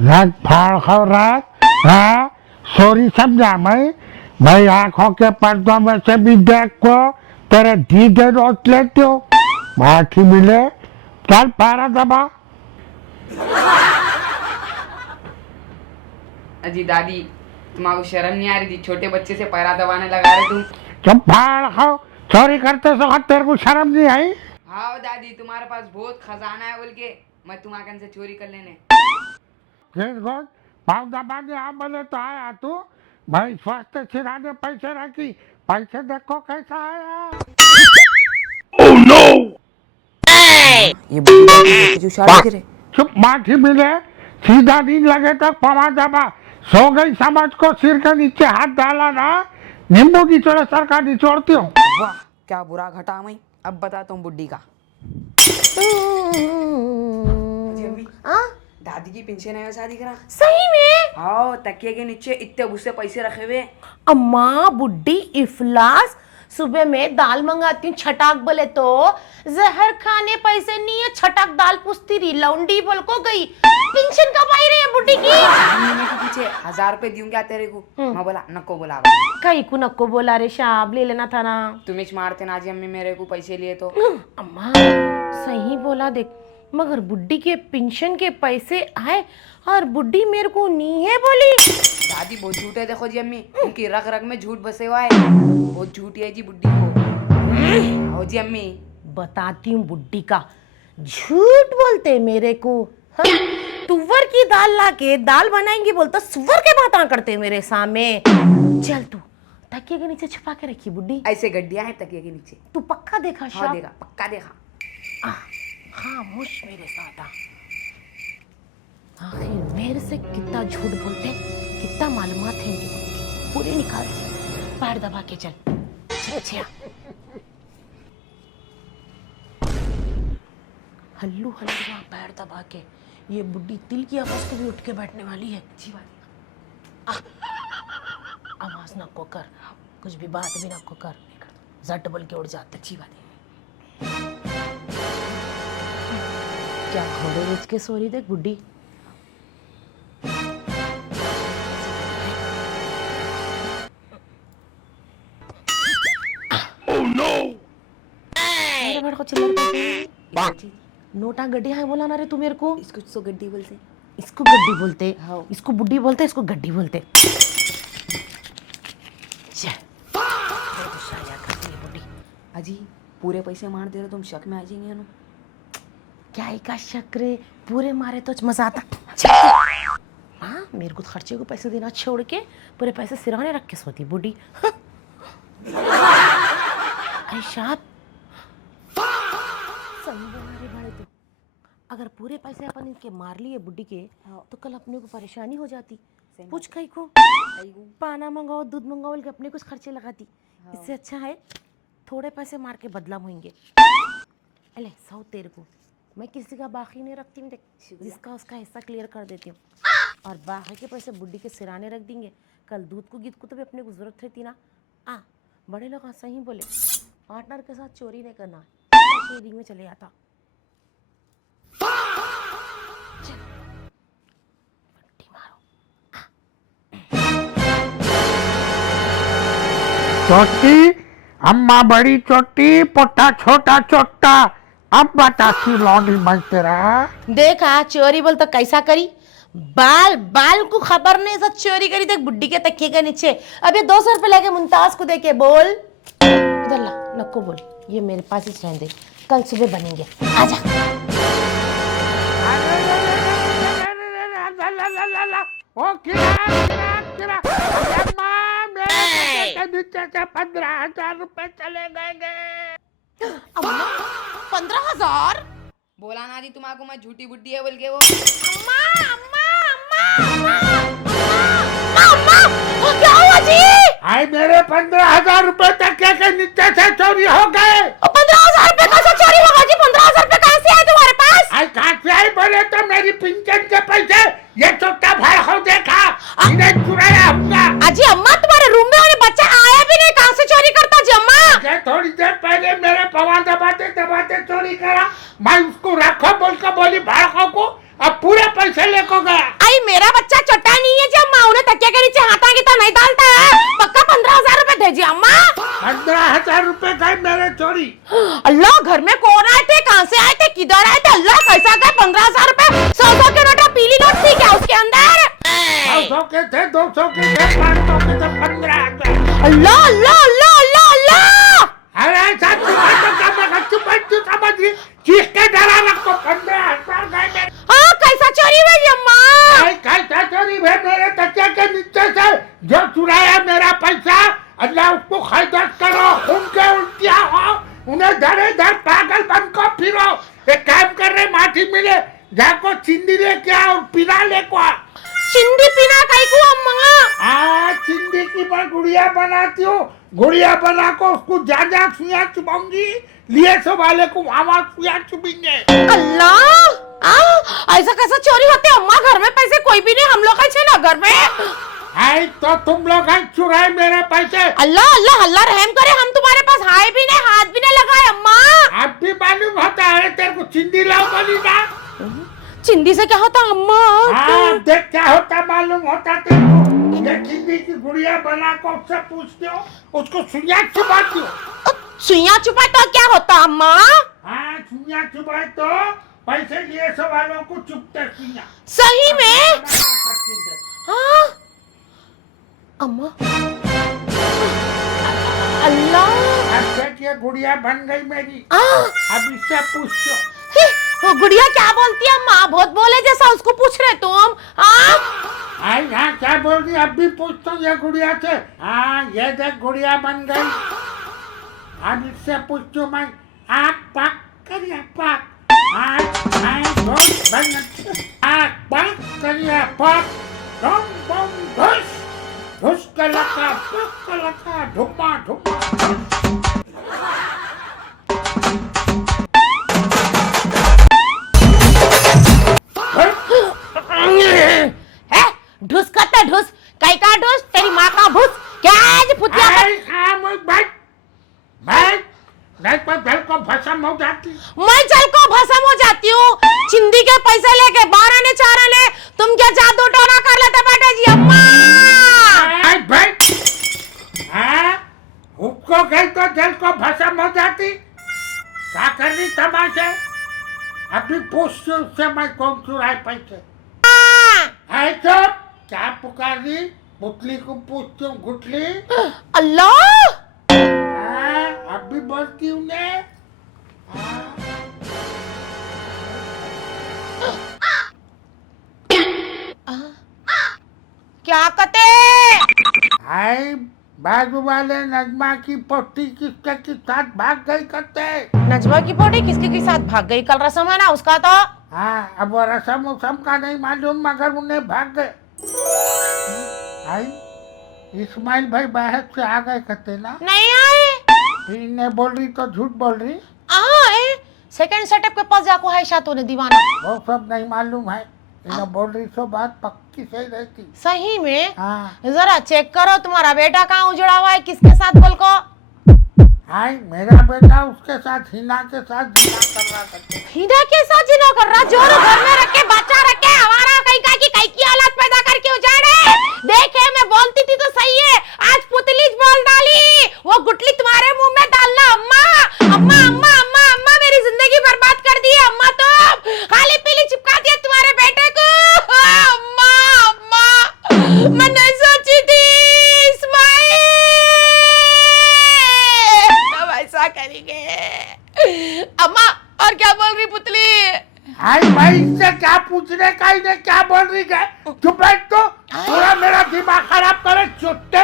रख फाड़ खाओ रख। हाँ सॉरी समझा मैं भाई आंखों के पर्दों में से भी देख को तेरे धीरे रोक लेती हो माठी मिले चल पारा दबा। अजी दादी तुम्हारा शर्म नहीं आ रही थी? छोटे बच्चे से पैरा दबाने लगा रहे तुम। चुप फाड़ खाओ चोरी करते वक्त तेरे को शर्म नहीं आई? हाँ दादी तुम्हारे पास बहुत खजाना है बोल के मैं तुम्हारे से चोरी कर लेने। पाव दबा दे आप बोले तो आया तू भाई स्वस्थ सिराने पैसे रखी पैसे देखो कैसा आया। ये जो शादी चुप माठी मिले सीधा नींद लगे तक पवा दबा सो गई समझ को सिर के नीचे हाथ डाला ना नींबू निचोड़े सर का निचोड़ती हूँ। वाह क्या बुरा घटा मैं। अब बताता हूँ बुड्ढी का। दादी की पेंशन है शादी करा। सही में? हाँ तकिए के नीचे इतने गुस्से पैसे रखे हुए। अम्मा बुड्ढी इफलास सुबह में दाल मंगाती हूँ छटाक बोले तो जहर खाने पैसे नहीं है छटाक दाल पूछती रही लौंडी बोल को गई। पेंशन कब आई रही है बुड्ढी की? महीने के पीछे 1000 रुपए दूंगा तेरे को। मैं बोला नको बोला कहीं को नको बोला रे शाब ले लेना था ना। तुम्हें मारते ना जी अम्मी मेरे को पैसे लिए तो। अम्मा सही बोला देख मगर बुड्ढी के पेंशन के पैसे आए और बुड्ढी मेरे को नहीं है बोली। दादी बहुत झूठ है देखो जी अम्मी उनकी रग रग में झूठ बसे हुआ है। बहुत झूठी है जी बुड्ढी को। हो जी अम्मी बताती हूँ बुड्ढी का झूठ बोलते मेरे को। हाँ? तुवर की दाल लाके दाल बनाएंगी बोलता सुवर के बात करते मेरे सामने। चल तू तकिए के नीचे छुपा के रखी बुड्ढी। ऐसे गड्डियां हैं तकिए के नीचे। तू पक्का देखा हाँ शाह? देखा पक्का देखा। खामोश मेरे साथ आ। आखिर मेरे से कितना झूठ बोलते कितना मालूमात है इनकी पूरे निकालते। पैर दबा के चल अच्छा। हल्लू हल्लू पैर दबा के ये बुड्ढी तिल की आवाज को भी उठ के बैठने वाली है। आवाज ना को कर कुछ भी बात भी ना को कर झट बोल के उड़ जाते। अच्छी बात है क्या घोड़े बेच के सो रही देख बुड्ढी। मेरे को चिल्ला नोटा गड्डी है बोला ना रे तू मेरे को। इसको तो गड्डी बोलते। इसको गड्डी बोलते हाँ। इसको बुड्ढी बोलते इसको गड्डी बोलते। बुड्ढी अजी पूरे पैसे मार दे रहे तुम शक में आ जाएंगे ना। क्या ही का शक रे पूरे मारे तो मजा आता। हाँ मेरे को खर्चे को पैसे देना छोड़ के पूरे पैसे सिराने रख के सोती बुड्ढी। ऐसा तो अगर पूरे पैसे अपन इनके मार लिए बुड्ढी के तो कल अपने को परेशानी हो जाती। पूछ कहीं को पाना मंगाओ दूध मंगाओ के अपने कुछ खर्चे लगाती। इससे अच्छा है थोड़े पैसे मार के बदला होंगे। अले सौ तेरे को मैं किसी का बाकी नहीं रखती हूँ देख जिसका उसका हिस्सा क्लियर कर देती हूँ और बाकी के पैसे बुड्ढी के सिराने रख देंगे। कल दूध को गीत को तो भी अपने को जरूरत रहती ना। बड़े लोग सही बोले पार्टनर के साथ चोरी नहीं करना शेयरिंग में चले आता। चोटी अम्मा बड़ी चोटी पोटा छोटा चोटा अब बताती लौंडी बन तेरा। देखा चोरी बोल तो कैसा करी बाल बाल को खबर नहीं सब चोरी करी देख बुड्ढी के तकिए के नीचे। अब ये 200 रुपए लेके मुमताज को देके बोल इधर ला नको बोल ये मेरे पास ही रहने दे कल सुबह बनेंगे आजा। ओ किरा अम्मा मेरे नीचे से 15,000 रुपए चले गए। अम्मा 15,000 बोला ना जी तुम्हारा मैं झूठी बुड्ढी है बोल के वो। अम्मा अम्मा अम्मा अम्मा अम्मा क्या हुआ जी? आई मेरे 15,000 रुपए तक के नीचे से चोरी हो गए। 15,000 रुपए कैसे चोरी होगा जी? 15,000 रुपए कहाँ से आए तुम्हारे पास? आई कहाँ से आई बोले तो मेरी पेंशन के पैसे ये छोटा भाई हो देखा इन्हें चुराया होगा। अजी अम्मा तुम्हारे रूम में और बच्चा आया भी नहीं कहाँ से चोरी करता जी अम्मा? थोड़ी देर पहले मेरे पवा दबाते दबाते चोरी करा मैं उसको रखो बोल कर बोली भाड़कों को अब पूरे पैसे लेको गया। आई मेरे जी अम्मा। 15,000 रुपए गए मेरे चोरी। अल्लाह, घर में कौन आए थे, कहाँ से आए थे, किधर आए थे? अल्लाह, कैसा गए 15,000 रुपए? 100 के नोट, पीली नोट थी क्या उसके अंदर? 100 के थे, 200 के थे, 500 के थे, 15,000। अल्लाह अल्लाह अल्लाह अल्लाह अल्लाह। अरे ऐसा चुप समझ रही, चीख के डरा रखो। 15,000 गए मेरे। हाँ, कैसा चोरी हुई अम्मा? कैसा चोरी है? मेरे तकिया के नीचे से जो चुराया मेरा पैसा, अल्लाह उसको खैदत करो, खून के उल्टियाँ हो, उन्हें धरे धर पागल बन को फिरो। एक काम कर रहे, माटी मिले जाको चिंदी लेके आ और पीना लेको आ। चिंदी पीना काई को अम्मा? हाँ, चिंदी की मैं गुड़िया बनाती हूँ, गुड़िया बना को उसको जा सुइयां चुभाऊंगी, लिए सो वाले को वहाँ सुइयां चुभेंगे। अल्लाह, ऐसा कैसा चोरी होते अम्मा? घर में पैसे कोई भी नहीं, हम लोग ऐसे ना घर में। हाय तो तुम लोग चुराए मेरे पैसे। अल्लाह अल्लाह अल्लाह रहम करे, हम तुम्हारे पास हाय भी नहीं, हाथ भी नहीं लगाए अम्मा। आप भी मालूम होता है तेरे को, चिंदी लाओ बोली ना। चिंदी से क्या होता अम्मा? हाँ, देख क्या होता मालूम होता तेरे को। ये चिंदी की गुड़िया बना को उससे पूछते हो, उसको सुइयां चुभाती हो। सुइयां चुपाए तो क्या होता अम्मा? हाँ, सुइयां चुभाए तो पैसे लिए सो वालों को चुपते सुइयां। सही में? हाँ अम्मा, अल्लाह। अब देख ये गुड़िया बन गई मेरी। अब इससे पूछो। वो गुड़िया क्या बोलती है अम्मा? बहुत बोले जैसा उसको पूछ रहे तुम। हाँ क्या बोल रही? अब भी पूछता हूँ ये गुड़िया से। हाँ, ये देख गुड़िया बन गई। अब इससे पूछो मैं, आँख पाक करिए पाक, आँख घुस बन, आँख पाक करिए पाक, बम बम घुस, घुस का लका पक का लका, ढुमा ढुमा। ढुस करता ढुस, कई का ढुस, तेरी माँ का भूस। क्या है फुटिया? मैं जल को भस्म हो जाती। मैं जल को भस्म हो जाती हूँ। चिंदी के पैसे लेके 12 ने 4 ने तुम क्या जादू टोना कर लेते बेटा जी अम्मा? उसको गई तो जल को भस्म हो जाती। क्या कर रही तमाशे? अभी पूछती उससे मैं कौन चुराए पैसे। है चुप, क्या पुकार रही? पुतली को पूछती हूँ, गुटली। अल्लाह, अब भी बोलती हूँ ने। क्या कहते? हाय, बाजू वाले नजमा की पोती किसके के साथ भाग गई करते। नजमा की पोटी किसके के साथ भाग गई? कल रस्म है ना उसका तो। हाँ, अब वो रस्म का नहीं मालूम, मगर उन्हें भाग गए। हाय, इस्माइल भाई बाहर से आ गए कहते ना। नहीं आए। फिर ने बोल रही तो झूठ बोल रही। सेकंड सेटअप के पास जाको है शायद उन्हें दीवाना। वो सब नहीं मालूम है, इन्हें बोल रही सो बात पक्की सही रहती। सही में? हाँ। जरा चेक करो तुम्हारा बेटा कहाँ उजड़ा हुआ है, किसके साथ बोल को? हाय, मेरा बेटा उसके साथ हिना के साथ जिना कर रहा था। हिना के साथ जिना कर रहा? जोर घर में रख के बच्चा रख के हमारा कई की औलाद पैदा करके उजाड़े। देखे मैं बोलती थी तो सही है, आज पुतली बोल डाली। वो गुटली तुम्हारे मुंह में डालना अम्मा। अम्मा अम्मा अम्मा अम्मा, मेरी जिंदगी बर्बाद कर दी है अम्मा। तुम खाली पीली चिपका दिया तुम्हारे बेटे को। अम्मा अम्मा, मैं नहीं सोची थी इस्माइल तब ऐसा करेंगे। अम्मा, और क्या बोल रही पुतली? हाय भाई, इससे क्या पूछने का, इन्हें क्या बोल रही है? चुप बैठ तो, पूरा मेरा दिमाग खराब करे चुट्टे।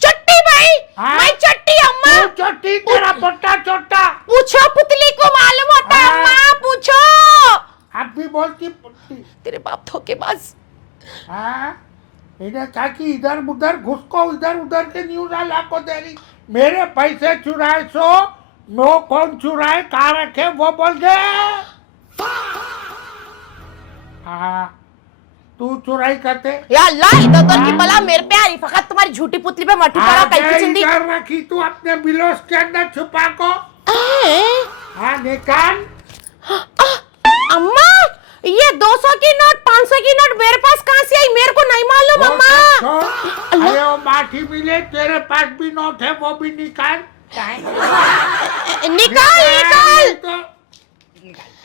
चट्टी भाई? मैं चट्टी अम्मा? तू चट्टी, तेरा पट्टा चोट्टा। पूछो पुतली को मालूम होता है अम्मा, पूछो। आप भी बोलती पुतली। तेरे बाप धोखेबाज। हाँ, इन्हें कहा कि इधर उधर घुसको, इधर उधर के न्यूज ला को दे रही। मेरे पैसे चुराए सो, वो कौन चुराए, कहाँ रखे वो बोल दे। हाँ, तू चुराई करते। या अल्लाह, इधर की बला मेरे पे आ रही, फकत तुम्हारी झूठी पुतली पे मट्टी पड़ा कहीं की चिंदी। इधर रखी तू अपने बिलोस के अंदर छुपा को। हाँ, निकाल। अम्मा, ये 200 की नोट 500 की नोट मेरे पास कहाँ से आई? मेरे को नहीं मालूम वो अम्मा। सब छोड़। अरे वो माठी मिले, तेरे पास भी नोट है, वो भी निकाल। निकाल निकाल। तो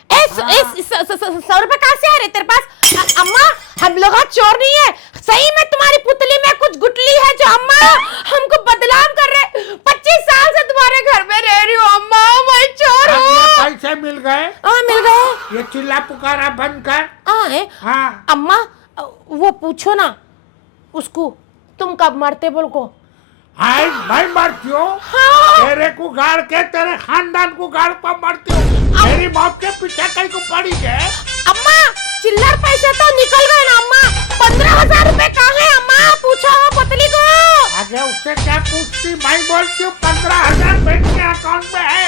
100 रुपए कहाँ से आ रहे तेरे पास? अम्मा हम लोग आज चोर नहीं है, सही में तुम्हारी पुतली में कुछ गुटली है जो अम्मा हमको बदनाम कर रहे। 25 साल से तुम्हारे घर में रह रही हूँ अम्मा, मैं चोर अब ये हूँ। पैसे मिल गए, हाँ मिल गए। ये चिल्ला पुकारा बंद कर। है हाँ अम्मा, वो पूछो ना उसको तुम कब मरते बोल को। हाय मैं मरती हूँ। हाँ। तेरे को गाड़ के तेरे खानदान को गाड़ पर मरती हूँ। मेरी मौत के पीछे कहीं को पड़ी है। अम्मा चिल्लर पैसे तो निकल गए ना अम्मा। 15,000 रुपए कहाँ है अम्मा? पूछो पुतली को। आगे उससे क्या पूछती? मैं बोलती हूँ 15,000 बैंक के अकाउंट में है।